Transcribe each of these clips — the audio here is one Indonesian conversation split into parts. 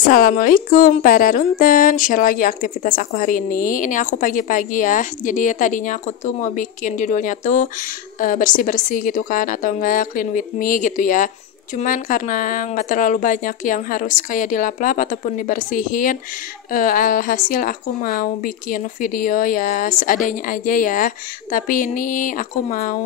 Assalamualaikum para runten, share lagi aktivitas aku hari ini. Ini aku pagi-pagi ya. Jadi tadinya aku tuh mau bikin judulnya tuh bersih-bersih gitu kan, atau enggak clean with me gitu ya. Cuman karena nggak terlalu banyak yang harus kayak dilap-lap ataupun dibersihin, alhasil aku mau bikin video ya seadanya aja ya. Tapi ini aku mau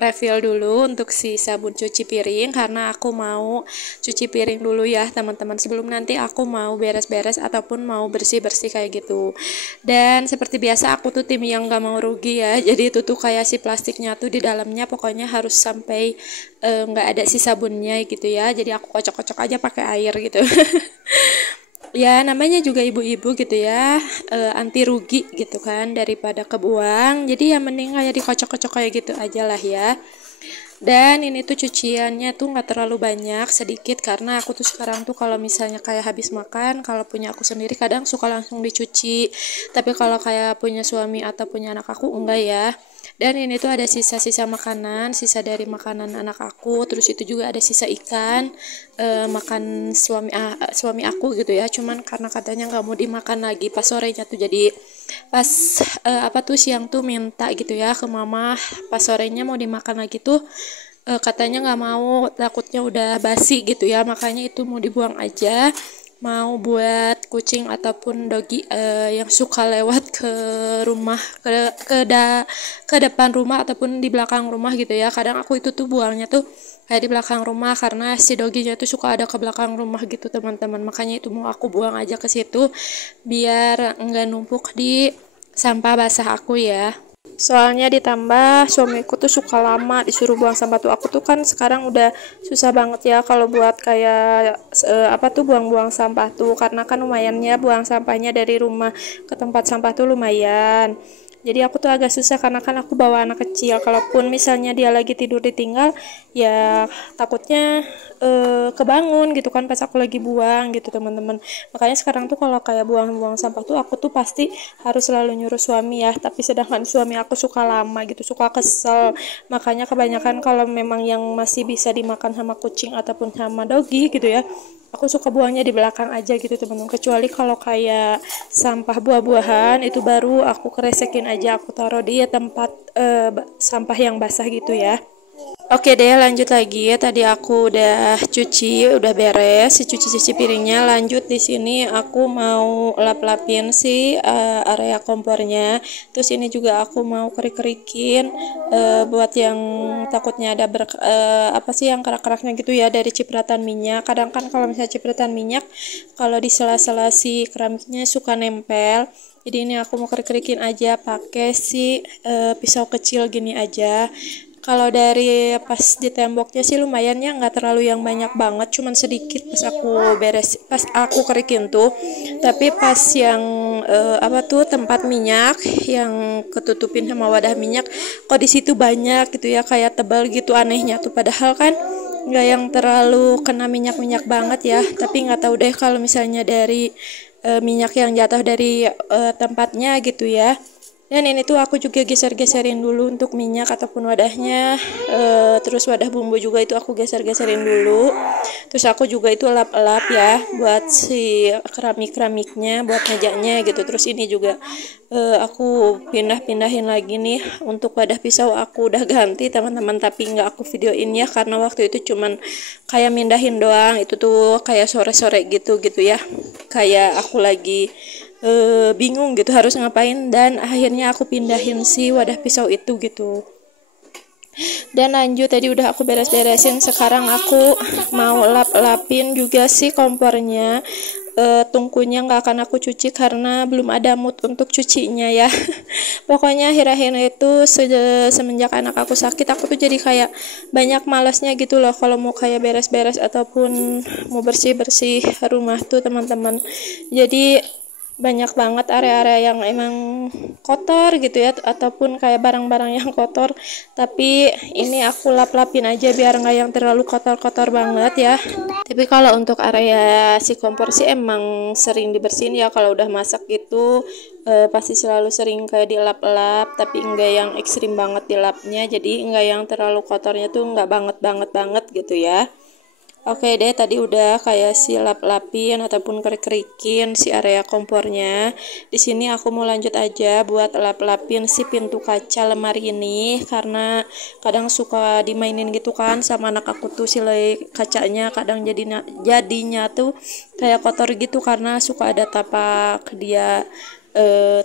refill dulu untuk si sabun cuci piring karena aku mau cuci piring dulu ya teman-teman, sebelum nanti aku mau beres-beres ataupun mau bersih-bersih kayak gitu. Dan seperti biasa aku tuh tim yang gak mau rugi ya, jadi itu tuh kayak si plastiknya tuh di dalamnya pokoknya harus sampai nggak ada si sabunnya gitu ya, jadi aku kocok-kocok aja pakai air gitu. Ya namanya juga ibu-ibu gitu ya, anti rugi gitu kan daripada kebuang, jadi ya mending kayak dikocok-kocok kayak gitu aja lah ya. Dan ini tuh cuciannya tuh nggak terlalu banyak, sedikit, karena aku tuh sekarang tuh kalau misalnya kayak habis makan, kalau punya aku sendiri kadang suka langsung dicuci, tapi kalau kayak punya suami atau punya anak aku enggak ya. Dan ini tuh ada sisa-sisa makanan, sisa dari makanan anak aku, terus itu juga ada sisa ikan, makan suami aku gitu ya. Cuman karena katanya nggak mau dimakan lagi pas sorenya tuh, jadi pas apa tuh siang tuh minta gitu ya ke mama, pas sorenya mau dimakan lagi tuh katanya nggak mau, takutnya udah basi gitu ya, makanya itu mau dibuang aja, mau buat kucing ataupun dogi yang suka lewat ke rumah, ke depan rumah ataupun di belakang rumah gitu ya. Kadang aku itu tuh buangnya tuh kayak di belakang rumah karena si doginya tuh suka ada ke belakang rumah gitu teman-teman, makanya itu mau aku buang aja ke situ biar nggak numpuk di sampah basah aku ya. Soalnya ditambah suamiku tuh suka lama disuruh buang sampah tuh. Aku tuh kan sekarang udah susah banget ya kalau buat kayak apa tuh buang-buang sampah tuh, karena kan lumayannya buang sampahnya dari rumah ke tempat sampah tuh lumayan. Jadi aku tuh agak susah karena kan aku bawa anak kecil. Kalaupun misalnya dia lagi tidur ditinggal, ya takutnya kebangun gitu kan pas aku lagi buang gitu teman-teman. Makanya sekarang tuh kalau kayak buang-buang sampah tuh aku tuh pasti harus selalu nyuruh suami ya. Tapi sedangkan suami aku suka lama gitu, suka kesel. Makanya kebanyakan kalau memang yang masih bisa dimakan sama kucing ataupun sama dogi gitu ya, aku suka buangnya di belakang aja gitu teman-teman. Kecuali kalau kayak sampah buah-buahan itu baru aku keresekin aja, aku taruh di tempat sampah yang basah gitu ya. Oke deh, lanjut lagi ya. Tadi aku udah cuci, udah beres si cuci-cuci piringnya. Lanjut di sini aku mau lap-lapin si area kompornya. Terus ini juga aku mau kerik-kerikin buat yang takutnya ada apa sih yang kerak-keraknya gitu ya dari cipratan minyak. Kadang kan kalau misalnya cipratan minyak kalau di sela-sela si keramiknya suka nempel. Jadi ini aku mau kerik-kerikin aja pakai si pisau kecil gini aja. Kalau dari pas di temboknya sih lumayan ya, nggak terlalu yang banyak banget, cuman sedikit pas aku beres, pas aku kerikin tuh. Tapi pas yang apa tuh tempat minyak yang ketutupin sama wadah minyak, kok di situ banyak gitu ya, kayak tebal gitu anehnya tuh. Padahal kan nggak yang terlalu kena minyak-minyak banget ya. Tapi nggak tahu deh kalau misalnya dari minyak yang jatuh dari tempatnya gitu ya. Dan ini tuh aku juga geser-geserin dulu untuk minyak ataupun wadahnya, terus wadah bumbu juga itu aku geser-geserin dulu. Terus aku juga itu lap-lap ya buat si keramik-keramiknya, buat mejanya gitu. Terus ini juga aku pindah-pindahin lagi nih. Untuk wadah pisau aku udah ganti teman-teman, tapi nggak aku videoin ya karena waktu itu cuman kayak mindahin doang. Itu tuh kayak sore-sore gitu ya, kayak aku lagi bingung gitu harus ngapain, dan akhirnya aku pindahin si wadah pisau itu gitu. Dan lanjut tadi udah aku beres-beresin, sekarang aku mau lap-lapin juga si kompornya. Tungkunya nggak akan aku cuci karena belum ada mood untuk cucinya ya. Pokoknya akhir-akhir itu semenjak anak aku sakit, aku tuh jadi kayak banyak malasnya gitu loh kalau mau kayak beres-beres ataupun mau bersih-bersih rumah tuh teman-teman. Jadi banyak banget area-area yang emang kotor gitu ya, ataupun kayak barang-barang yang kotor, tapi ini aku lap-lapin aja biar nggak yang terlalu kotor-kotor banget ya. Tapi kalau untuk area si kompor sih emang sering dibersihin ya, kalau udah masak gitu pasti selalu sering kayak dilap-lap, tapi enggak yang ekstrim banget dilapnya, jadi enggak yang terlalu kotornya tuh enggak banget gitu ya. Oke deh, tadi udah kayak si lap-lapin ataupun kerik-kerikin si area kompornya. Di sini aku mau lanjut aja buat lap-lapin si pintu kaca lemari ini karena kadang suka dimainin gitu kan sama anak aku tuh si kacanya, kadang jadinya tuh kayak kotor gitu karena suka ada tapak dia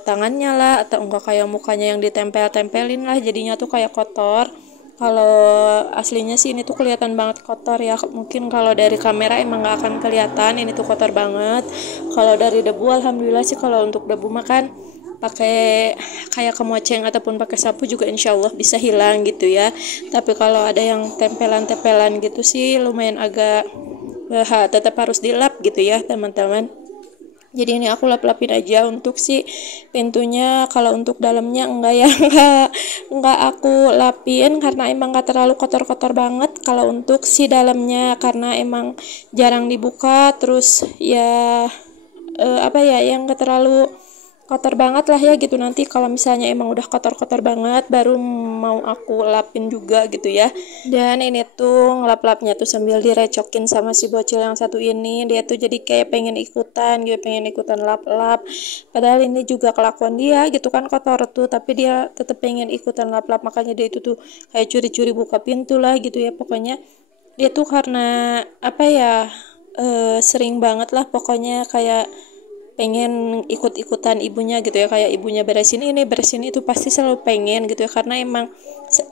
tangannya lah atau enggak kayak mukanya yang ditempel-tempelin lah, jadinya tuh kayak kotor. Kalau aslinya sih ini tuh kelihatan banget kotor ya. Mungkin kalau dari kamera emang nggak akan kelihatan ini tuh kotor banget. Kalau dari debu, alhamdulillah sih kalau untuk debu makan pakai kayak kemoceng ataupun pakai sapu juga insya Allah bisa hilang gitu ya. Tapi kalau ada yang tempelan-tempelan gitu sih lumayan agak tetap harus dilap gitu ya teman-teman. Jadi ini aku lap-lapin aja untuk si pintunya. Kalau untuk dalamnya enggak ya, enggak aku lapin karena emang enggak terlalu kotor-kotor banget. Kalau untuk si dalamnya karena emang jarang dibuka, terus ya apa ya yang enggak terlalu kotor banget lah ya gitu. Nanti kalau misalnya emang udah kotor-kotor banget baru mau aku lapin juga gitu ya. Dan ini tuh ngelap-lapnya tuh sambil direcokin sama si bocil yang satu ini. Dia tuh jadi kayak pengen ikutan gitu, pengen ikutan lap-lap, padahal ini juga kelakuan dia gitu kan kotor tuh, tapi dia tetap pengen ikutan lap-lap. Makanya dia itu tuh kayak curi-curi buka pintu lah gitu ya. Pokoknya dia tuh karena apa ya, sering banget lah pokoknya kayak pengen ikut-ikutan ibunya gitu ya, kayak ibunya beresin ini beresin itu pasti selalu pengen gitu ya, karena emang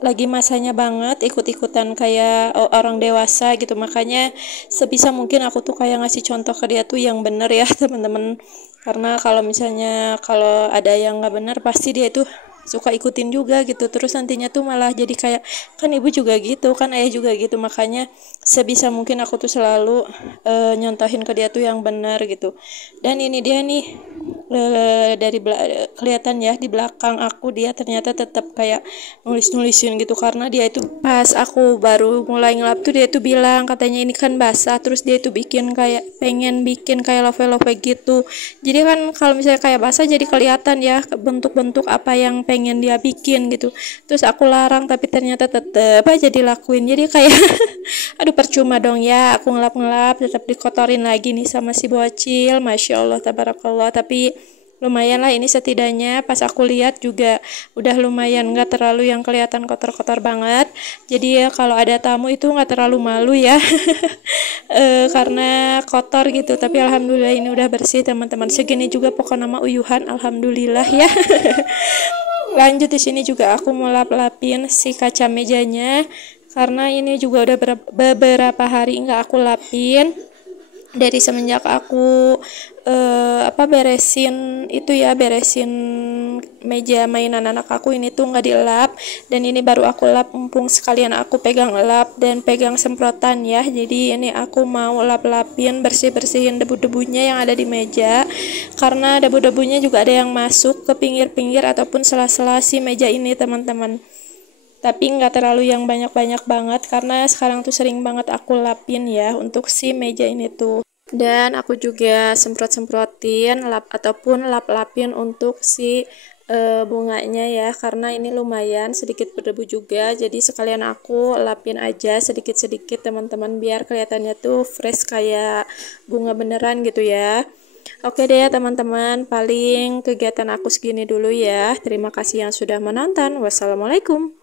lagi masanya banget ikut-ikutan kayak orang dewasa gitu. Makanya sebisa mungkin aku tuh kayak ngasih contoh ke dia tuh yang bener ya teman-teman, karena kalau misalnya kalau ada yang nggak bener pasti dia itu suka ikutin juga gitu, terus nantinya tuh malah jadi kayak kan ibu juga gitu kan ayah juga gitu. Makanya sebisa mungkin aku tuh selalu nyontohin ke dia tuh yang benar gitu. Dan ini dia nih, kelihatan ya di belakang aku dia ternyata tetap kayak nulis-nulisin gitu, karena dia itu pas aku baru mulai ngelap tuh dia tuh bilang katanya ini kan basah, terus dia itu pengen bikin kayak love gitu. Jadi kan kalau misalnya kayak basah jadi kelihatan ya bentuk-bentuk apa yang pengen dia bikin gitu. Terus aku larang tapi ternyata tetep aja dilakuin. Jadi kayak aduh percuma dong ya aku ngelap-ngelap tetap dikotorin lagi nih sama si bocil. Masya Allah tabarakallah. Tapi lumayan lah ini, setidaknya pas aku lihat juga udah lumayan nggak terlalu yang kelihatan kotor-kotor banget. Jadi ya kalau ada tamu itu nggak terlalu malu ya karena kotor gitu. Tapi alhamdulillah ini udah bersih teman-teman. Segini juga pokok nama uyuhan alhamdulillah ya. Lanjut di sini juga aku mau lap-lapin si kaca mejanya karena ini juga udah beberapa hari nggak aku lapin dari semenjak aku beresin meja mainan anak aku ini tuh nggak dilap, dan ini baru aku lap mumpung sekalian aku pegang lap dan pegang semprotan ya. Jadi ini aku mau lap-lapin, bersihin debu-debunya yang ada di meja, karena debu-debunya juga ada yang masuk ke pinggir-pinggir ataupun sela-sela si meja ini teman-teman. Tapi nggak terlalu yang banyak-banyak banget karena sekarang tuh sering banget aku lapin ya untuk si meja ini tuh. Dan aku juga semprot-semprotin lap ataupun lap-lapin untuk si bunganya ya, karena ini lumayan sedikit berdebu juga. Jadi sekalian aku lapin aja sedikit-sedikit teman-teman biar kelihatannya tuh fresh kayak bunga beneran gitu ya. Oke deh ya teman-teman, paling kegiatan aku segini dulu ya. Terima kasih yang sudah menonton. Wassalamualaikum.